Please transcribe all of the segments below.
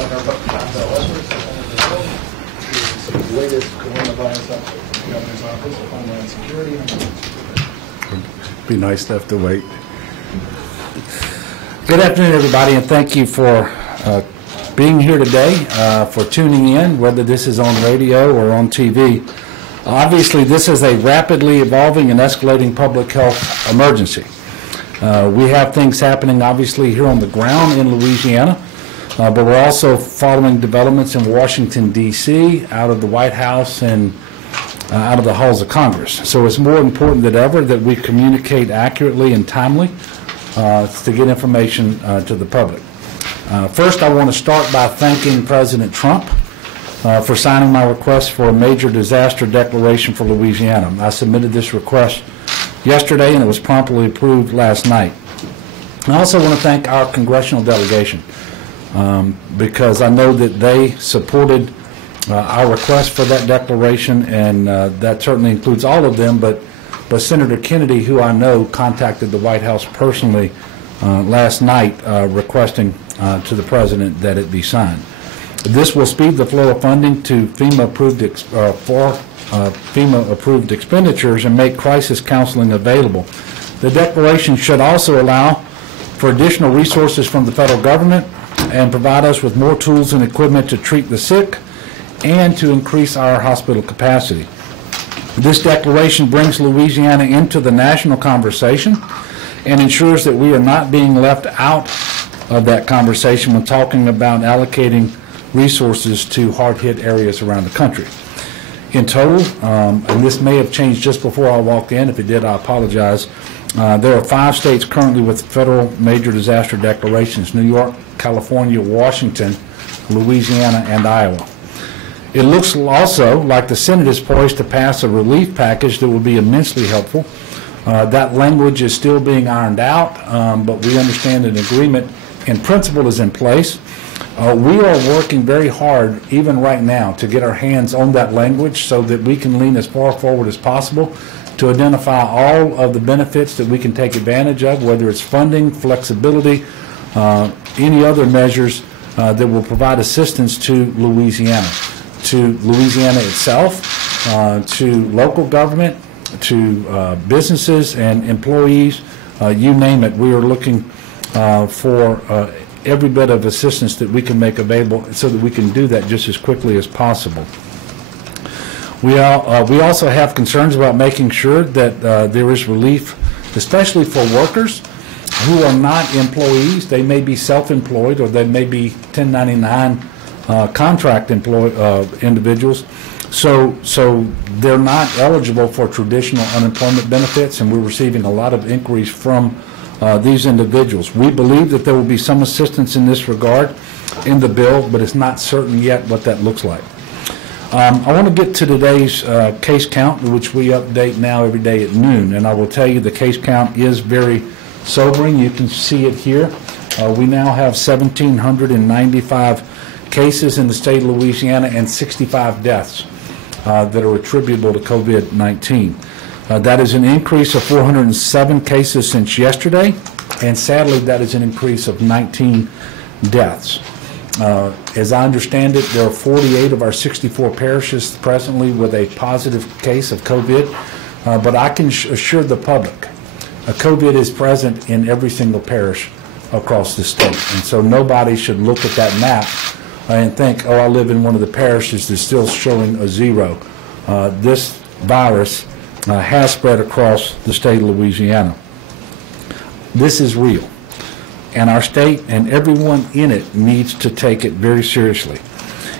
Governor Westbrook, is the latest coronavirus update from the Governor's Office of Homeland Security and Be nice to have to wait. Good afternoon, everybody, and thank you for being here today, for tuning in, whether this is on radio or on TV. Obviously, this is a rapidly evolving and escalating public health emergency. We have things happening, obviously, here on the ground in Louisiana, but we're also following developments in Washington, D.C., out of the White House and out of the halls of Congress. So it's more important than ever that we communicate accurately and timely to get information to the public. First, I want to start by thanking President Trump for signing my request for a major disaster declaration for Louisiana. I submitted this request yesterday, and it was promptly approved last night. I also want to thank our congressional delegation because I know that they supported our request for that declaration, and that certainly includes all of them, but Senator Kennedy, who I know, contacted the White House personally last night requesting to the President that it be signed. This will speed the flow of funding to FEMA-approved expenditures and make crisis counseling available. The declaration should also allow for additional resources from the federal government and provide us with more tools and equipment to treat the sick and to increase our hospital capacity. This declaration brings Louisiana into the national conversation and ensures that we are not being left out of that conversation when talking about allocating resources to hard-hit areas around the country. In total, and this may have changed just before I walked in, if it did, I apologize, there are 5 states currently with federal major disaster declarations: New York, California, Washington, Louisiana, and Iowa. It looks also like the Senate is poised to pass a relief package that will be immensely helpful. That language is still being ironed out, but we understand an agreement in principle is in place. We are working very hard, even right now, to get our hands on that language so that we can lean as far forward as possible to identify all of the benefits that we can take advantage of, whether it's funding, flexibility, any other measures that will provide assistance to Louisiana itself, to local government, to businesses and employees, you name it. We are looking for every bit of assistance that we can make available so that we can do that just as quickly as possible. We also have concerns about making sure that there is relief, especially for workers who are not employees. They may be self-employed or they may be 1099 contract individuals. So they're not eligible for traditional unemployment benefits, and we're receiving a lot of inquiries from these individuals. We believe that there will be some assistance in this regard in the bill, but it's not certain yet what that looks like. I want to get to today's case count, which we update now every day at noon, and I will tell you the case count is very sobering. You can see it here. We now have 1,795 cases in the state of Louisiana and 65 deaths that are attributable to COVID-19. That is an increase of 407 cases since yesterday, and sadly that is an increase of 19 deaths. As I understand it, there are 48 of our 64 parishes presently with a positive case of COVID, but I can assure the public COVID is present in every single parish across the state, and so nobody should look at that map and think, oh, I live in one of the parishes that's still showing a 0. This virus has spread across the state of Louisiana. This is real, and our state and everyone in it needs to take it very seriously.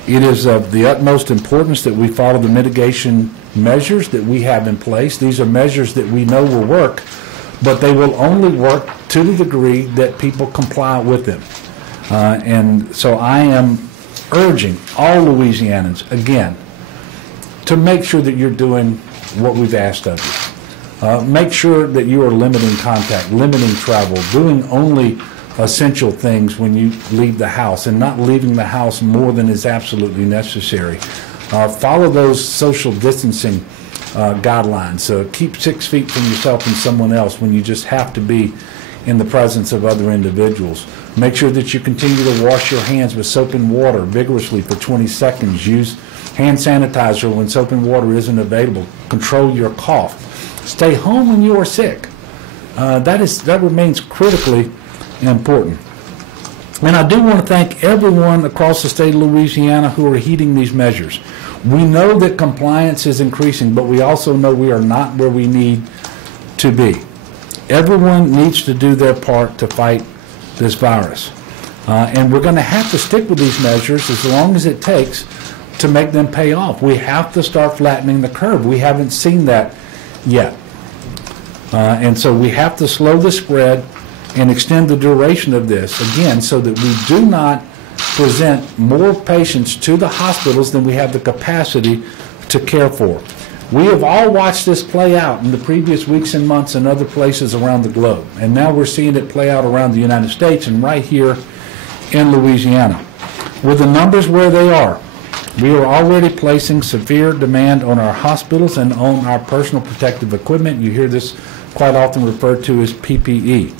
It is of the utmost importance that we follow the mitigation measures that we have in place. These are measures that we know will work, but they will only work to the degree that people comply with them. And so I am urging all Louisianans, again, to make sure that you're doing what we've asked of you. Make sure that you are limiting contact, limiting travel, doing only essential things when you leave the house and not leaving the house more than is absolutely necessary. Follow those social distancing guidelines. Keep 6 feet from yourself and someone else when you just have to be in the presence of other individuals. Make sure that you continue to wash your hands with soap and water vigorously for 20 seconds. Use hand sanitizer when soap and water isn't available. Control your cough. Stay home when you are sick. That remains critically important. And I do want to thank everyone across the state of Louisiana who are heeding these measures. We know that compliance is increasing, but we also know we are not where we need to be. Everyone needs to do their part to fight this virus. And we're going to have to stick with these measures as long as it takes to make them pay off. We have to start flattening the curve. We haven't seen that yet. And so we have to slow the spread and extend the duration of this, again, so that we do not present more patients to the hospitals than we have the capacity to care for. We have all watched this play out in the previous weeks and months in other places around the globe, and now we're seeing it play out around the United States and right here in Louisiana. With the numbers where they are, we are already placing severe demand on our hospitals and on our personal protective equipment. You hear this quite often referred to as PPE.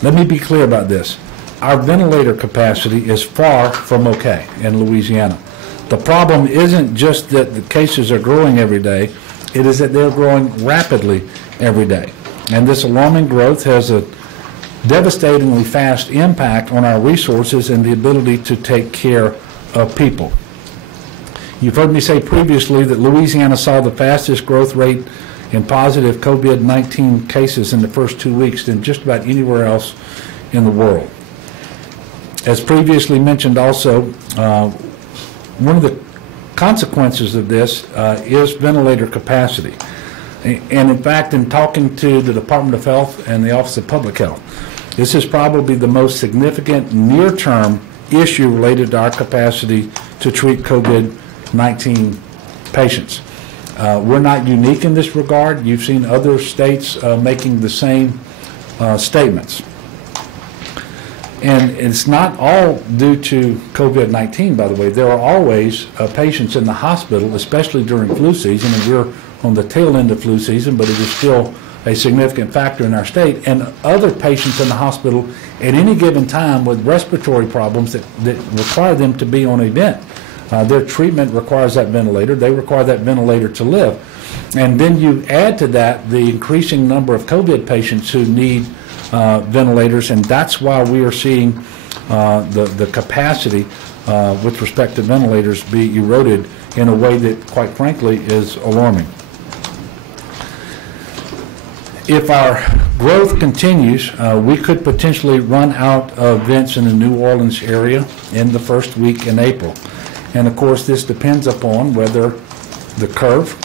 Let me be clear about this. Our ventilator capacity is far from okay in Louisiana. The problem isn't just that the cases are growing every day, it is that they're growing rapidly every day. And this alarming growth has a devastatingly fast impact on our resources and the ability to take care of people. You've heard me say previously that Louisiana saw the fastest growth rate in positive COVID-19 cases in the first 2 weeks than just about anywhere else in the world. As previously mentioned also, one of the consequences of this is ventilator capacity. And in fact, in talking to the Department of Health and the Office of Public Health, this is probably the most significant near-term issue related to our capacity to treat COVID-19 patients. We're not unique in this regard. You've seen other states making the same statements. And it's not all due to COVID-19, by the way. There are always patients in the hospital, especially during flu season, and we're on the tail end of flu season, but it is still a significant factor in our state, and other patients in the hospital at any given time with respiratory problems that require them to be on a vent. Their treatment requires that ventilator. They require that ventilator to live. And then you add to that the increasing number of COVID patients who need ventilators, and that's why we are seeing the capacity with respect to ventilators be eroded in a way that, quite frankly, is alarming. If our growth continues, we could potentially run out of vents in the New Orleans area in the first week in April. And of course, this depends upon whether the curve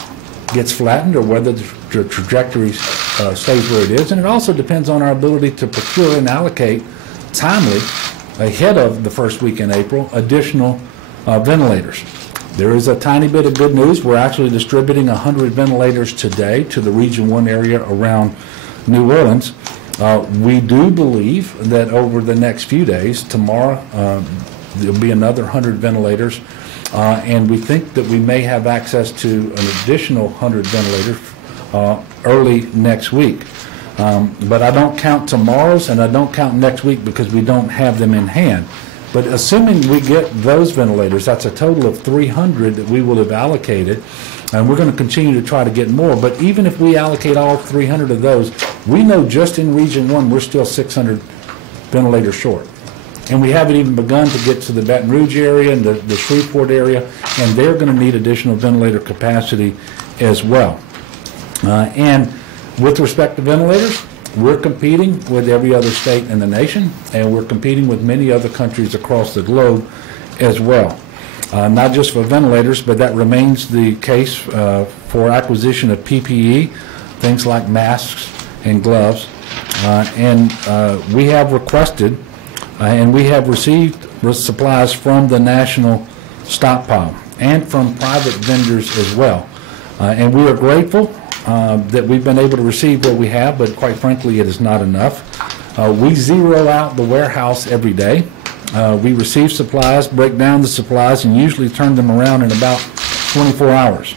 gets flattened or whether the trajectory stays where it is. And it also depends on our ability to procure and allocate timely, ahead of the first week in April, additional ventilators. There is a tiny bit of good news. We're actually distributing 100 ventilators today to the Region 1 area around New Orleans. We do believe that over the next few days, tomorrow, there'll be another 100 ventilators, and we think that we may have access to an additional 100 ventilators early next week. But I don't count tomorrow's and I don't count next week because we don't have them in hand. But assuming we get those ventilators, that's a total of 300 that we will have allocated, and we're going to continue to try to get more. But even if we allocate all 300 of those, we know just in Region 1 we're still 600 ventilators short. And we haven't even begun to get to the Baton Rouge area and the Shreveport area, and they're going to need additional ventilator capacity as well. And with respect to ventilators, we're competing with every other state in the nation, and we're competing with many other countries across the globe as well. Not just for ventilators, but that remains the case for acquisition of PPE, things like masks and gloves. And we have requested and we have received supplies from the national stockpile and from private vendors as well. And we are grateful that we've been able to receive what we have, but quite frankly, it is not enough. We zero out the warehouse every day. We receive supplies, break down the supplies, and usually turn them around in about 24 hours.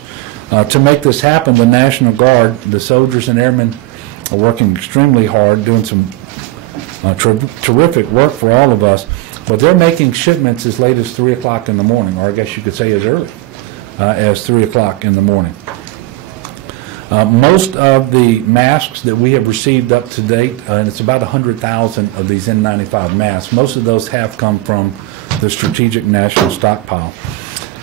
To make this happen, the National Guard, the soldiers and airmen are working extremely hard, doing some terrific work for all of us, but they're making shipments as late as 3 o'clock in the morning, or I guess you could say as early as 3 o'clock in the morning. Most of the masks that we have received up to date, and it's about 100,000 of these N95 masks, most of those have come from the Strategic National Stockpile.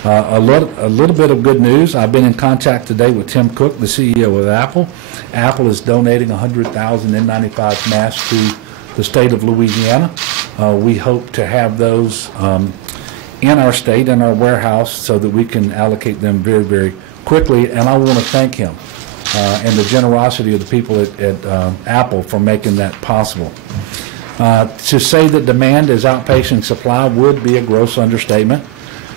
A little bit of good news. I've been in contact today with Tim Cook, the CEO of Apple. Apple is donating 100,000 N95 masks to the state of Louisiana. We hope to have those in our state, in our warehouse, so that we can allocate them very, very quickly. And I want to thank him and the generosity of the people at Apple for making that possible. To say that demand is outpacing supply would be a gross understatement.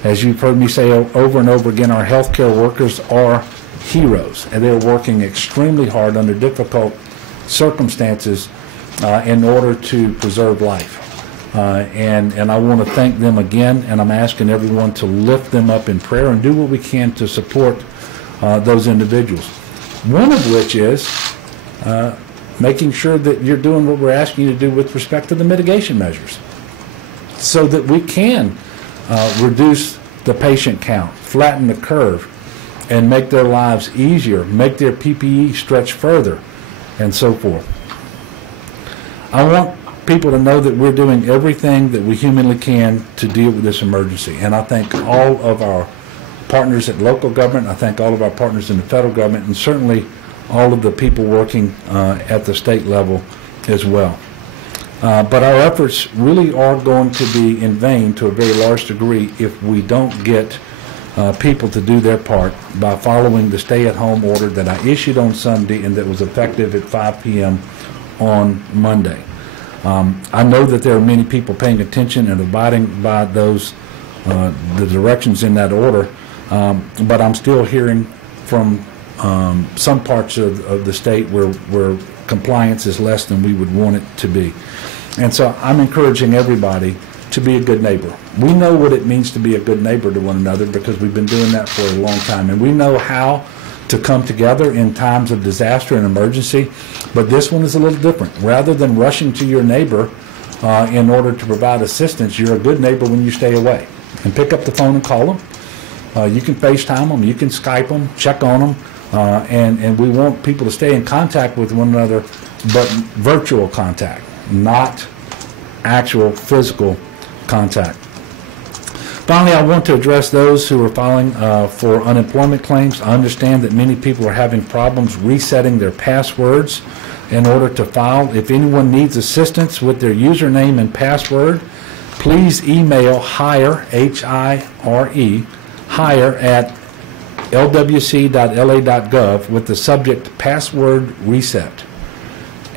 As you've heard me say over and over again, our healthcare workers are heroes, and they're working extremely hard under difficult circumstances in order to preserve life. And I want to thank them again, and I'm asking everyone to lift them up in prayer and do what we can to support those individuals. One of which is making sure that you're doing what we're asking you to do with respect to the mitigation measures, so that we can reduce the patient count, flatten the curve, and make their lives easier, make their PPE stretch further, and so forth. I want people to know that we're doing everything that we humanly can to deal with this emergency, and I thank all of our partners at local government, I thank all of our partners in the federal government, and certainly all of the people working at the state level as well. But our efforts really are going to be in vain to a very large degree if we don't get people to do their part by following the stay-at-home order that I issued on Sunday and that was effective at 5 p.m. on Monday. I know that there are many people paying attention and abiding by those the directions in that order, but I'm still hearing from some parts of the state where compliance is less than we would want it to be. And so I'm encouraging everybody to be a good neighbor. We know what it means to be a good neighbor to one another because we've been doing that for a long time, and we know how to come together in times of disaster and emergency, but this one is a little different. Rather than rushing to your neighbor in order to provide assistance, you're a good neighbor when you stay away and pick up the phone and call them. You can FaceTime them, you can Skype them, check on them, and we want people to stay in contact with one another, but virtual contact, not actual physical contact. Finally, I want to address those who are filing for unemployment claims. I understand that many people are having problems resetting their passwords in order to file. If anyone needs assistance with their username and password, please email hire, H-I-R-E, hire at lwc.la.gov with the subject password reset,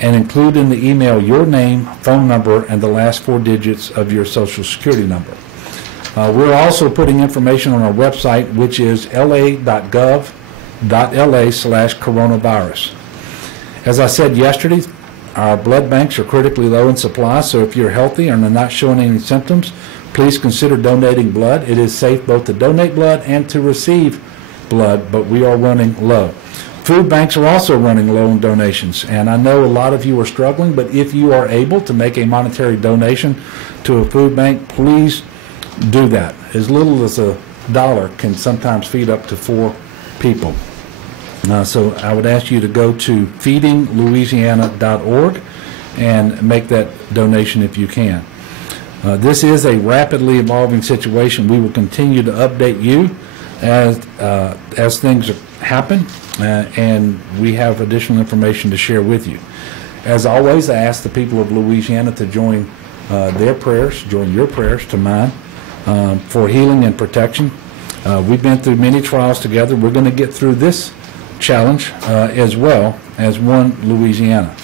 and include in the email your name, phone number, and the last 4 digits of your Social Security number. We're also putting information on our website, which is la.gov.la/coronavirus. As I said yesterday, our blood banks are critically low in supply, so if you're healthy and are not showing any symptoms, please consider donating blood. It is safe both to donate blood and to receive blood, but we are running low. Food banks are also running low in donations, and I know a lot of you are struggling, but if you are able to make a monetary donation to a food bank, please do that. As little as $1 can sometimes feed up to 4 people. So I would ask you to go to feedinglouisiana.org and make that donation if you can. This is a rapidly evolving situation. We will continue to update you as things happen, and we have additional information to share with you. As always, I ask the people of Louisiana to join their prayers, join your prayers to mine, for healing and protection. We've been through many trials together. We're going to get through this challenge as well as one Louisiana.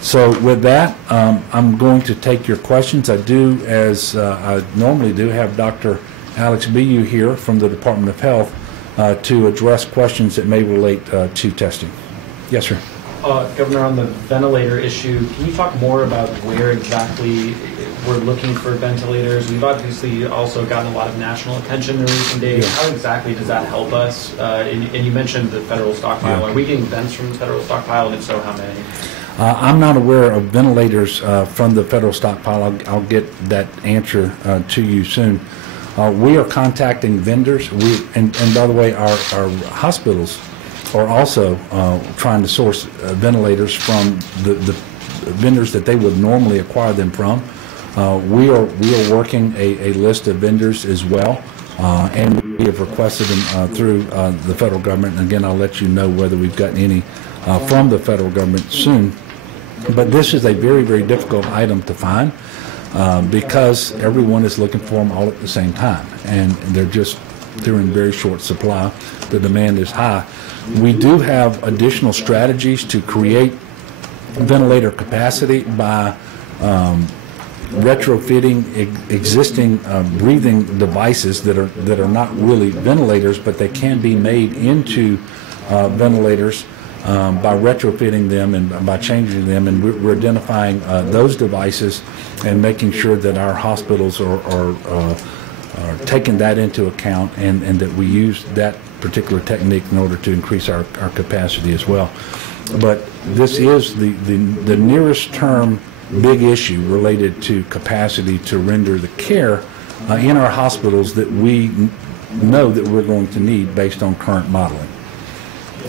So with that, I'm going to take your questions. I do, as I normally do, have Dr. Alex Bu here from the Department of Health to address questions that may relate to testing. Yes, sir. Governor, on the ventilator issue, can you talk more about where exactly we're looking for ventilators? We've obviously also gotten a lot of national attention in recent days. Yeah. How exactly does that help us? And you mentioned the federal stockpile. Yeah. Are we getting vents from the federal stockpile, and if so, how many? I'm not aware of ventilators from the federal stockpile. I'll get that answer to you soon. We are contacting vendors. And by the way, our hospitals are also trying to source ventilators from the vendors that they would normally acquire them from. We are working a list of vendors as well, and we have requested them through the federal government. And again, I'll let you know whether we've gotten any from the federal government soon. But this is a very, very difficult item to find because everyone is looking for them all at the same time, and they're in very short supply. The demand is high. We do have additional strategies to create ventilator capacity by retrofitting existing breathing devices that are not really ventilators, but they can be made into ventilators by retrofitting them and by changing them, and we're identifying those devices and making sure that our hospitals are taking that into account, and that we use that particular technique in order to increase our capacity as well. But this is the nearest term big issue related to capacity to render the care in our hospitals that we know that we're going to need based on current modeling.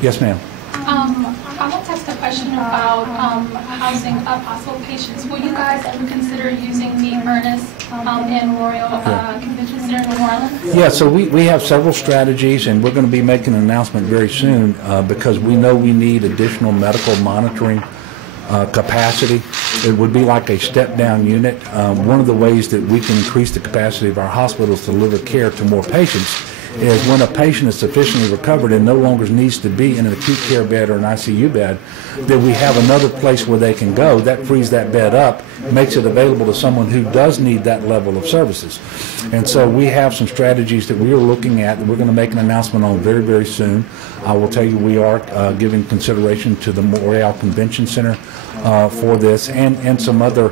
Yes, ma'am. I want to ask a question about housing possible patients. Will you guys ever consider using the Ernest and Royal Convention Center in New Orleans? Yeah, so we have several strategies, and we're going to be making an announcement very soon because we know we need additional medical monitoring capacity. It would be like a step-down unit. One of the ways that we can increase the capacity of our hospitals to deliver care to more patients is when a patient is sufficiently recovered and no longer needs to be in an acute care bed or an ICU bed, that we have another place where they can go. That frees that bed up, makes it available to someone who does need that level of services. And so we have some strategies that we are looking at that we're going to make an announcement on very, very soon. I will tell you we are giving consideration to the Royal Convention Center for this, and some other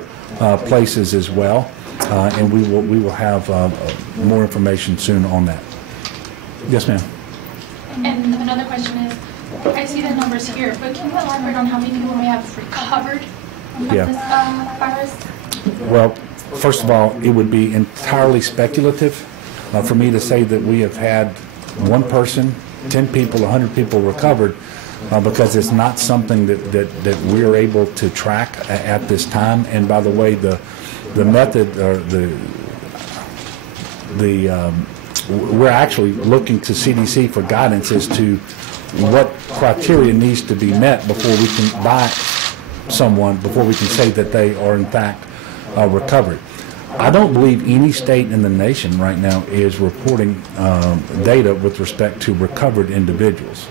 places as well. And we will have more information soon on that. Yes, ma'am. And another question is, I see the numbers here, but can you elaborate on how many people we have recovered from this virus? Well, first of all, it would be entirely speculative for me to say that we have had one person, 10 people, 100 people recovered, because it's not something that we are able to track at this time. And by the way, the method or we're actually looking to CDC for guidance as to what criteria needs to be met before we can buy someone, before we can say that they are in fact recovered. I don't believe any state in the nation right now is reporting data with respect to recovered individuals.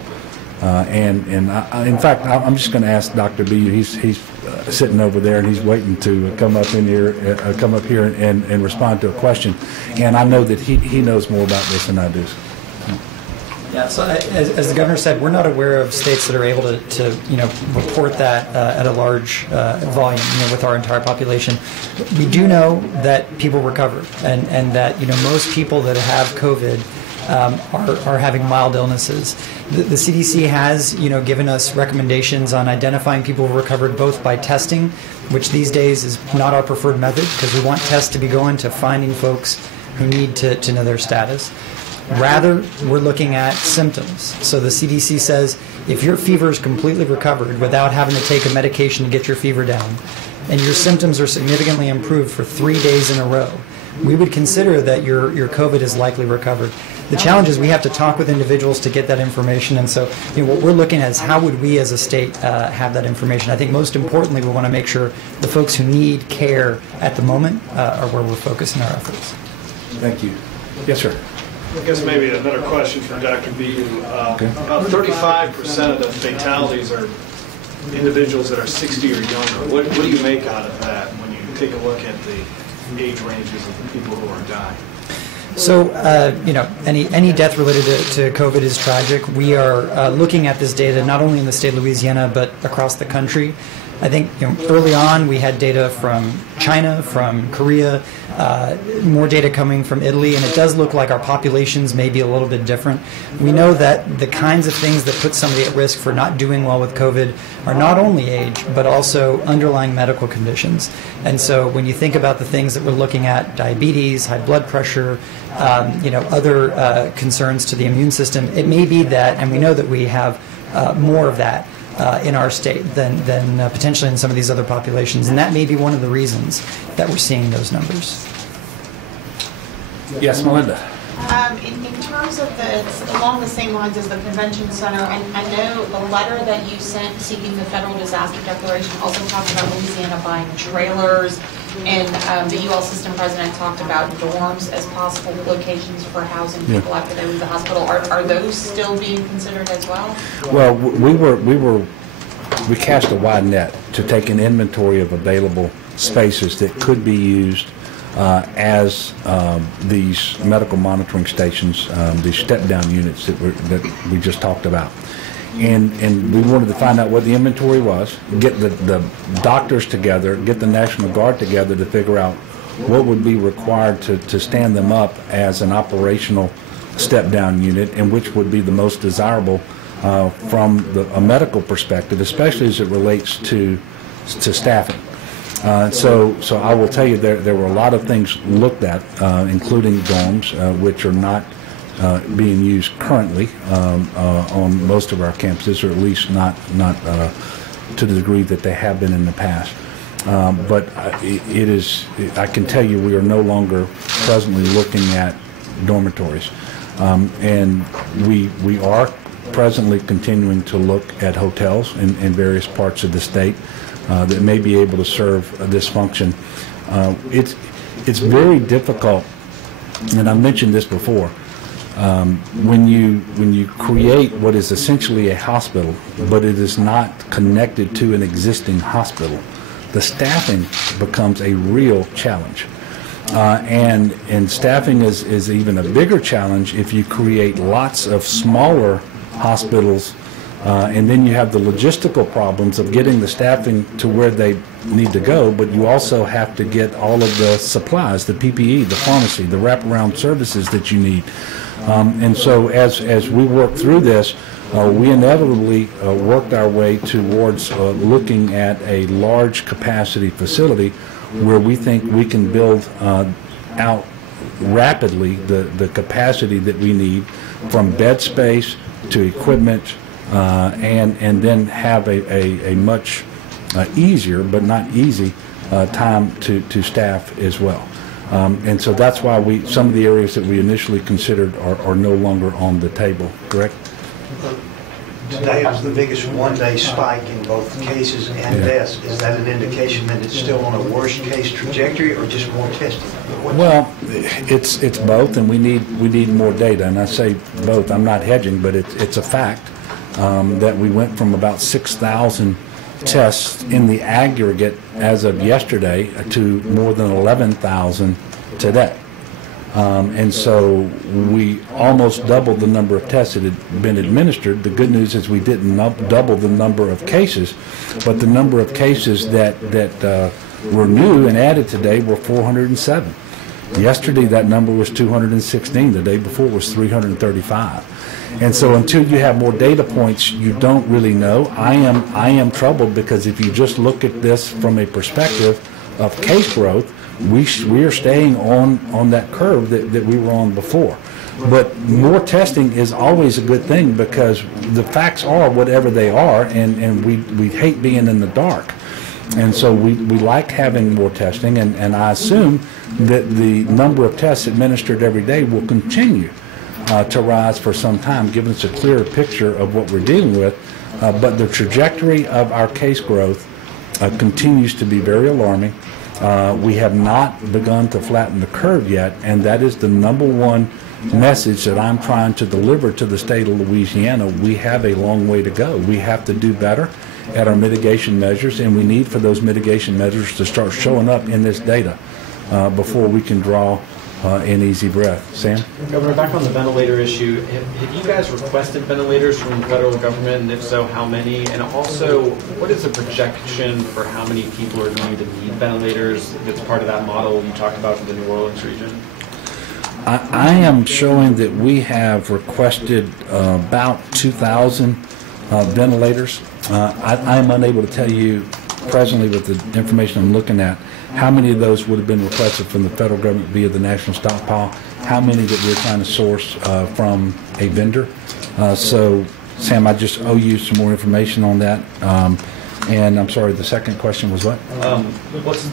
In fact, I'm just going to ask Dr. B. He's sitting over there, and he's waiting to come up here and respond to a question. And I know that he knows more about this than I do. Yeah. So as the governor said, we're not aware of states that are able to report that at a large volume, with our entire population. We do know that people recover, and that most people that have COVID are having mild illnesses. The CDC has, given us recommendations on identifying people who recovered both by testing, which these days is not our preferred method because we want tests to be going to finding folks who need to know their status. Rather, we're looking at symptoms. So the CDC says if your fever is completely recovered without having to take a medication to get your fever down, and your symptoms are significantly improved for 3 days in a row, we would consider that your COVID is likely recovered. The challenge is we have to talk with individuals to get that information, and so what we're looking at is how would we as a state have that information. I think most importantly we want to make sure the folks who need care at the moment are where we're focusing our efforts. Thank you. Yes, sir. I guess maybe another question for Dr. B. About 35% of the fatalities are individuals that are 60 or younger. What do you make out of that when you take a look at the age ranges of the people who are dying? So, any death related to COVID is tragic. We are looking at this data not only in the state of Louisiana, but across the country. I think early on we had data from China, from Korea, more data coming from Italy, and it does look like our populations may be a little bit different. We know that the kinds of things that put somebody at risk for not doing well with COVID are not only age, but also underlying medical conditions. And so when you think about the things that we're looking at, diabetes, high blood pressure, other concerns to the immune system, it may be that, and we know that we have more of that in our state than potentially in some of these other populations, and that may be one of the reasons that we're seeing those numbers. Yes, Melinda. In terms of it's along the same lines as the convention center, and I know the letter that you sent seeking the federal disaster declaration also talked about Louisiana buying trailers, and the UL system president talked about dorms as possible locations for housing people after they leave the hospital. Are those still being considered as well? Well, we cast a wide net to take an inventory of available spaces that could be used as these medical monitoring stations, these step-down units that we just talked about. And we wanted to find out what the inventory was, get the doctors together, get the National Guard together to figure out what would be required to stand them up as an operational step-down unit, and which would be the most desirable from a medical perspective, especially as it relates to staffing. So I will tell you there were a lot of things looked at, including dorms, which are not being used currently on most of our campuses, or at least not to the degree that they have been in the past. But I can tell you we are no longer presently looking at dormitories. And we are presently continuing to look at hotels in various parts of the state that may be able to serve this function. It's very difficult, and I mentioned this before, when you create what is essentially a hospital, but it is not connected to an existing hospital, the staffing becomes a real challenge. And staffing is even a bigger challenge if you create lots of smaller hospitals, and then you have the logistical problems of getting the staffing to where they need to go, but you also have to get all of the supplies, the PPE, the pharmacy, the wraparound services that you need. And so as we work through this, we inevitably worked our way towards looking at a large capacity facility where we think we can build out rapidly the capacity that we need, from bed space to equipment, and then have a much easier, but not easy, time to staff as well. And so that's why some of the areas that we initially considered are no longer on the table, correct? Today was the biggest one-day spike in both cases and deaths. Is that an indication that it's still on a worst-case trajectory, or just more testing? Well, it's both, and we need more data. And I say both. I'm not hedging, but it's a fact that we went from about 6,000 tests in the aggregate as of yesterday to more than 11,000 today. And so we almost doubled the number of tests that had been administered. The good news is we didn't double the number of cases, but the number of cases that were new and added today were 407. Yesterday that number was 216. The day before was 335. And so until you have more data points, you don't really know. I am troubled, because if you just look at this from a perspective of case growth, we are staying on that curve that we were on before. But more testing is always a good thing, because the facts are whatever they are, and we hate being in the dark. And so we like having more testing, and I assume that the number of tests administered every day will continue to rise for some time, giving us a clearer picture of what we're dealing with. But the trajectory of our case growth continues to be very alarming. We have not begun to flatten the curve yet, and that is the number one message that I'm trying to deliver to the state of Louisiana. We have a long way to go. We have to do better at our mitigation measures, and we need for those mitigation measures to start showing up in this data before we can draw an easy breath. Sam? Governor, back on the ventilator issue, have you guys requested ventilators from the federal government, and if so, how many? And also, what is the projection for how many people are going to need ventilators that's part of that model you talked about for the New Orleans region? I am showing that we have requested about 2,000 ventilators. I am unable to tell you presently with the information I'm looking at how many of those would have been requested from the federal government via the national stockpile, how many that we're trying to source from a vendor. So, Sam, I just owe you some more information on that. And I'm sorry, the second question was what?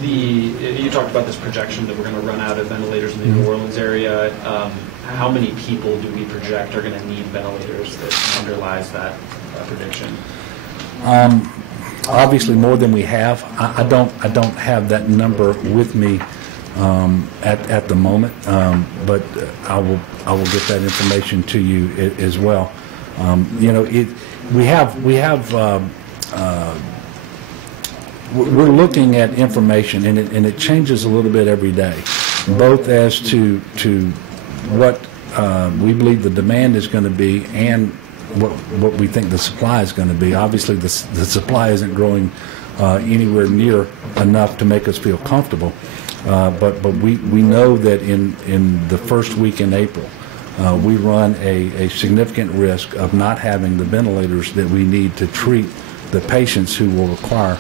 You talked about this projection that we're going to run out of ventilators in the New Orleans area. How many people do we project are going to need ventilators that underlies that prediction? Obviously more than we have. I don't have that number with me at the moment, but I will get that information to you as well. We're looking at information, and it changes a little bit every day, both as to what we believe the demand is going to be and what we think the supply is going to be. Obviously, the supply isn't growing anywhere near enough to make us feel comfortable, but we know that in the first week in April, we run a significant risk of not having the ventilators that we need to treat the patients who will require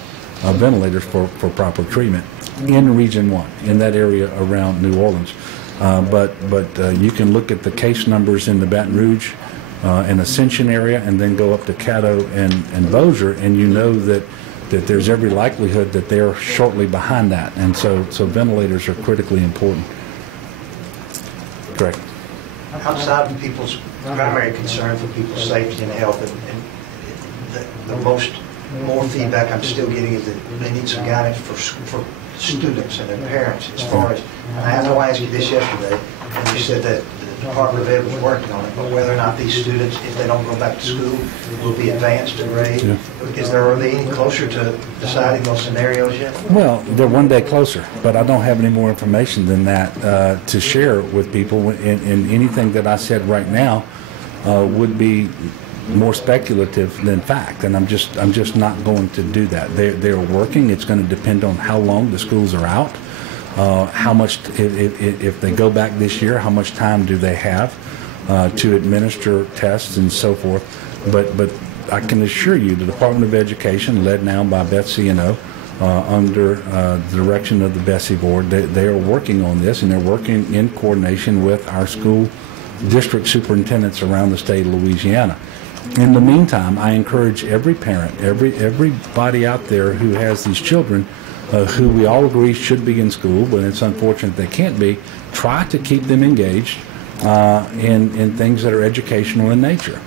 ventilators for proper treatment in Region 1, in that area around New Orleans. But you can look at the case numbers in the Baton Rouge and Ascension area, and then go up to Caddo and Bossier, and you know that there's every likelihood that they're shortly behind that. And so ventilators are critically important. Correct. Outside of people's primary concern for people's safety and health, and the more feedback I'm still getting is that they need some guidance for students and their parents as far as, and I know I asked you this yesterday, and you said that the Department of Ed was working on it, but whether or not these students, if they don't go back to school, will be advanced to grade. Yeah. Are they any closer to deciding those scenarios yet? Well, they're one day closer, but I don't have any more information than that to share with people, and anything that I said right now would be more speculative than fact, and I'm just not going to do that. They're working. It's going to depend on how long the schools are out, how much, if they go back this year, how much time do they have to administer tests and so forth. But I can assure you the Department of Education, led now by Beth C&O, under the direction of the Bessie Board, they are working on this, and they're working in coordination with our school district superintendents around the state of Louisiana. In the meantime, I encourage every parent, everybody out there who has these children who we all agree should be in school, but it's unfortunate they can't be, try to keep them engaged in things that are educational in nature.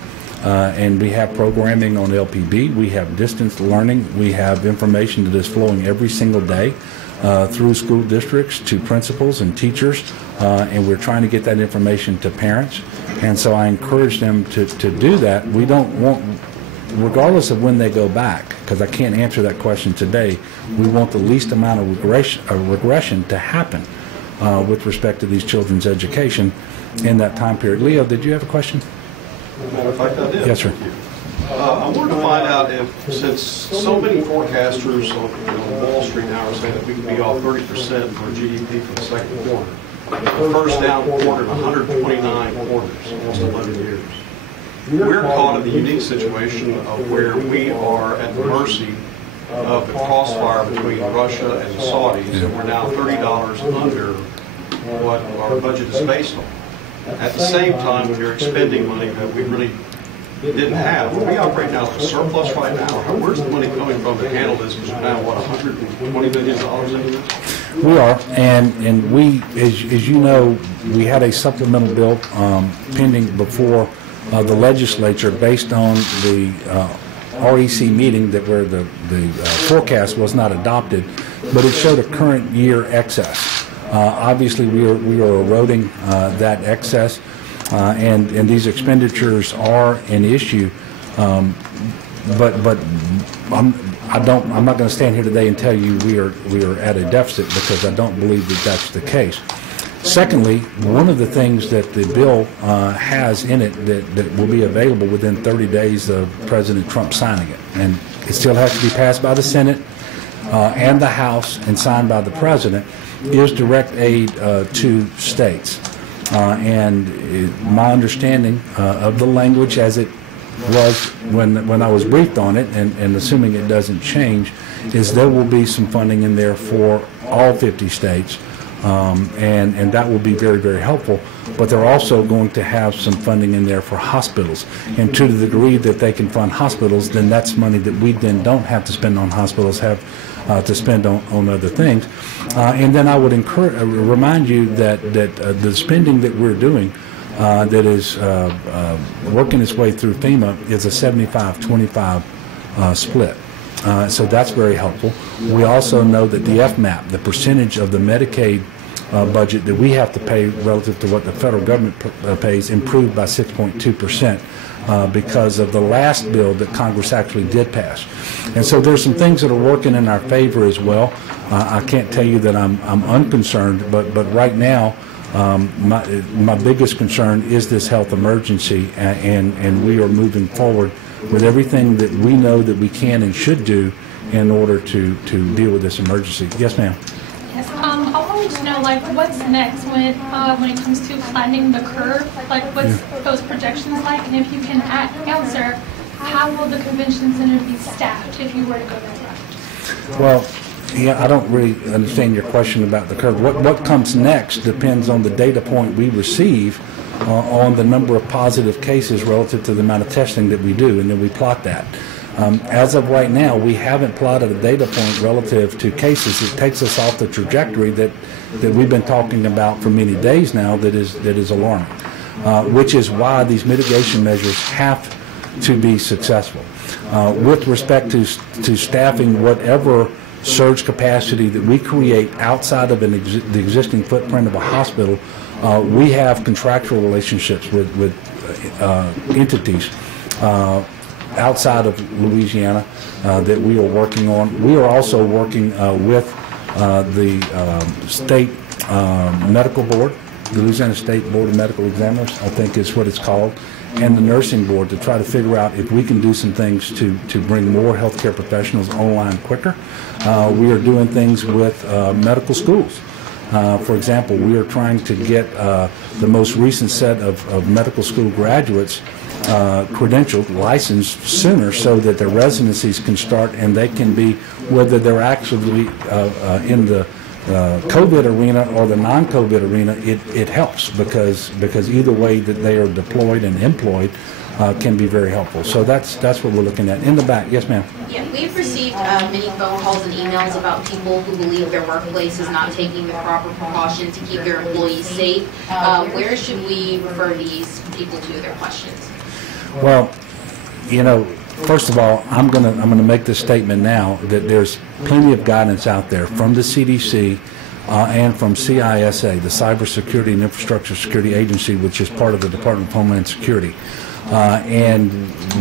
And we have programming on LPB, we have distance learning, we have information that is flowing every single day through school districts to principals and teachers, and we're trying to get that information to parents. And so I encourage them to do that. We don't want, regardless of when they go back, because I can't answer that question today, we want the least amount of regression to happen with respect to these children's education in that time period. Leo, did you have a question? As a matter of fact, I did. Yes, sir. I wanted to find out if, since so many forecasters on Wall Street now are saying that we can be off 30% for GDP for the second quarter, the first down quarter in 129 quarters, almost 11 years. We're caught in the unique situation of where we are at the mercy of the crossfire between Russia and the Saudis, and we're now $30 under what our budget is based on. At the same time, when you're expending money that we really didn't have, we operate now with a surplus right now. Where's the money coming from to handle this? Because we're now, what, $120 billion into this? We are, and we, as you know, we had a supplemental bill pending before the legislature based on the REC meeting where the forecast was not adopted, but it showed a current year excess. Obviously, we are eroding that excess, and these expenditures are an issue. But I'm not going to stand here today and tell you we are at a deficit, because I don't believe that that's the case. Secondly, one of the things that the bill has in it that will be available within 30 days of President Trump signing it, and it still has to be passed by the Senate and the House and signed by the President, is direct aid to states. My understanding of the language as it was when I was briefed on it, and assuming it doesn't change, is there will be some funding in there for all 50 states, and that will be very, very helpful. But they're also going to have some funding in there for hospitals. And to the degree that they can fund hospitals, then that's money that we then don't have to spend on hospitals, have to spend on other things. And then I would remind you that the spending that we're doing that is working its way through FEMA is a 75-25 split. So that's very helpful. We also know that the FMAP, the percentage of the Medicaid budget that we have to pay relative to what the federal government pays, improved by 6.2%. Because of the last bill that Congress actually did pass. And so there's some things that are working in our favor as well. I can't tell you that I'm unconcerned, but right now my biggest concern is this health emergency, and we are moving forward with everything that we know that we can and should do in order to deal with this emergency. Yes, ma'am. Yes, I wanted to know, like, what's next when it comes to flattening the curve? Like, what's those projections like? And if you can answer, how will the convention center be staffed if you were to go that route? Well, yeah, I don't really understand your question about the curve. What comes next depends on the data point we receive on the number of positive cases relative to the amount of testing that we do, and then we plot that. As of right now, we haven't plotted a data point relative to cases. It takes us off the trajectory that we've been talking about for many days now that is alarming, which is why these mitigation measures have to be successful. With respect to staffing whatever surge capacity that we create outside of the existing footprint of a hospital, we have contractual relationships with entities outside of Louisiana that we are working on. We are also working with the state medical board, the Louisiana State Board of Medical Examiners, I think is what it's called, and the nursing board to try to figure out if we can do some things to bring more healthcare professionals online quicker. We are doing things with medical schools. For example, we are trying to get the most recent set of medical school graduates credentialed, licensed sooner so that their residencies can start and they can be, whether they're actually in the COVID arena or the non-COVID arena, it helps because either way that they are deployed and employed can be very helpful. So that's what we're looking at. In the back, yes, ma'am. Yeah, we've received many phone calls and emails about people who believe their workplace is not taking the proper precaution to keep their employees safe. Where should we refer these people to their questions? Well, you know, first of all, I'm gonna make this statement now that there's plenty of guidance out there from the CDC and from CISA, the Cybersecurity and Infrastructure Security Agency, which is part of the Department of Homeland Security. And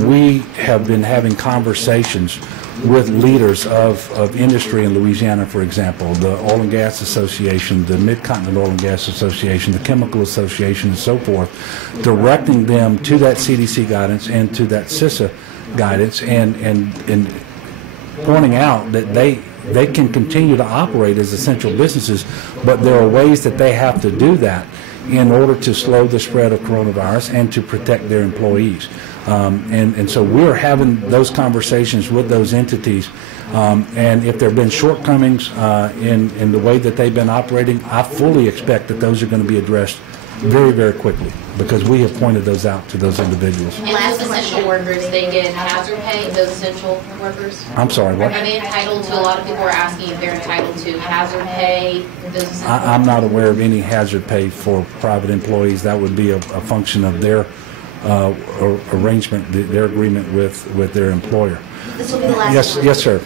we have been having conversations with leaders of industry in Louisiana, for example, the Oil and Gas Association, the Mid-Continent Oil and Gas Association, the Chemical Association, and so forth, directing them to that CDC guidance and to that CISA guidance, and pointing out that they can continue to operate as essential businesses, but there are ways that they have to do that in order to slow the spread of coronavirus and to protect their employees. And so we're having those conversations with those entities, and if there have been shortcomings in the way that they've been operating, I fully expect that those are going to be addressed very, very quickly, because we have pointed those out to those individuals. And as essential workers, they get hazard pay, those essential workers? I'm sorry, what? Are they entitled to, a lot of people are asking if they're entitled to hazard pay? I'm not aware of any hazard pay for private employees. That would be a function of their arrangement, their agreement with their employer. This will be the last one. Yes, sir.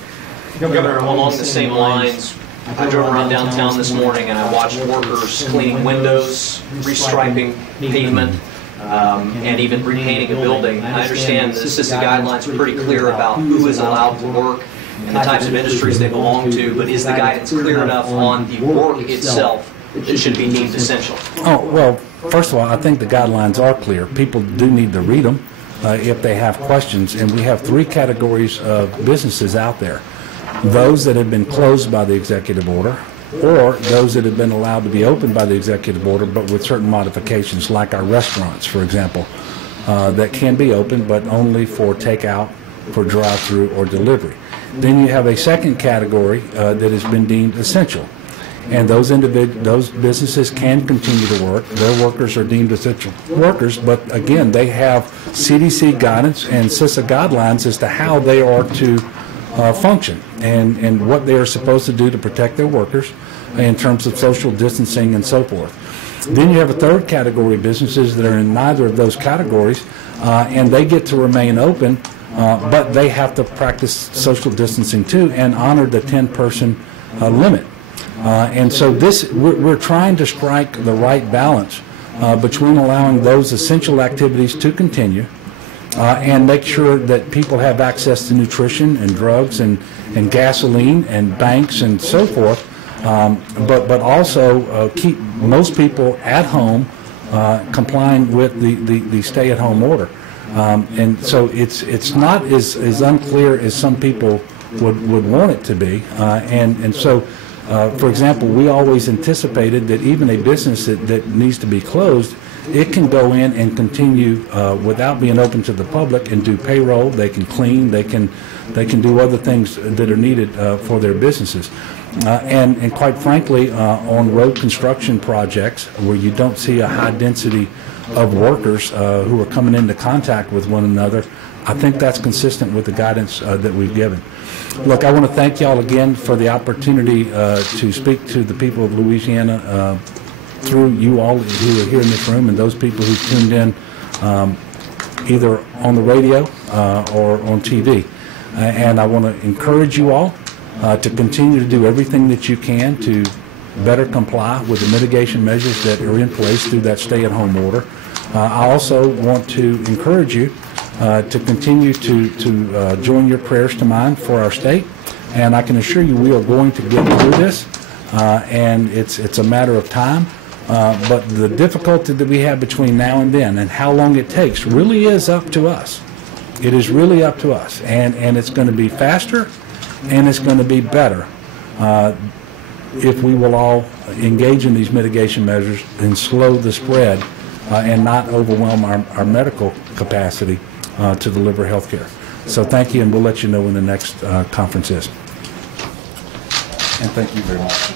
Governor, along the same lines, I drove around downtown this morning and I watched workers cleaning windows, restriping pavement, and even repainting a building. I understand the CISA guidelines are pretty clear about who is allowed to work and the types of industries they belong to, but is the guidance clear enough on the work itself should be deemed essential? Oh, well, first of all, I think the guidelines are clear. People do need to read them if they have questions, and we have three categories of businesses out there. Those that have been closed by the executive order, or those that have been allowed to be open by the executive order, but with certain modifications, like our restaurants, for example, that can be open, but only for takeout, for drive-through, or delivery. Then you have a second category that has been deemed essential. And those businesses can continue to work. Their workers are deemed essential workers, but again, they have CDC guidance and CISA guidelines as to how they are to function and what they are supposed to do to protect their workers in terms of social distancing and so forth. Then you have a third category of businesses that are in neither of those categories, and they get to remain open, but they have to practice social distancing too and honor the 10-person limit. And so we're trying to strike the right balance between allowing those essential activities to continue and make sure that people have access to nutrition and drugs and gasoline and banks and so forth, but also keep most people at home complying with the stay-at-home order. And so it's not as unclear as some people would want it to be. And so, for example, we always anticipated that even a business that needs to be closed, it can go in and continue without being open to the public and do payroll. They can clean. They can do other things that are needed for their businesses. And quite frankly, on road construction projects where you don't see a high density of workers who are coming into contact with one another, I think that's consistent with the guidance that we've given. Look, I want to thank y'all again for the opportunity to speak to the people of Louisiana through you all who are here in this room and those people who tuned in either on the radio or on TV. And I want to encourage you all to continue to do everything that you can to better comply with the mitigation measures that are in place through that stay-at-home order. I also want to encourage you to continue to join your prayers to mine for our state, and I can assure you we are going to get through this, and it's a matter of time. But the difficulty that we have between now and then and how long it takes really is up to us. It is really up to us, and it's going to be faster and it's going to be better if we will all engage in these mitigation measures and slow the spread and not overwhelm our medical capacity to deliver health care. So thank you, and we'll let you know when the next conference is. And thank you very much.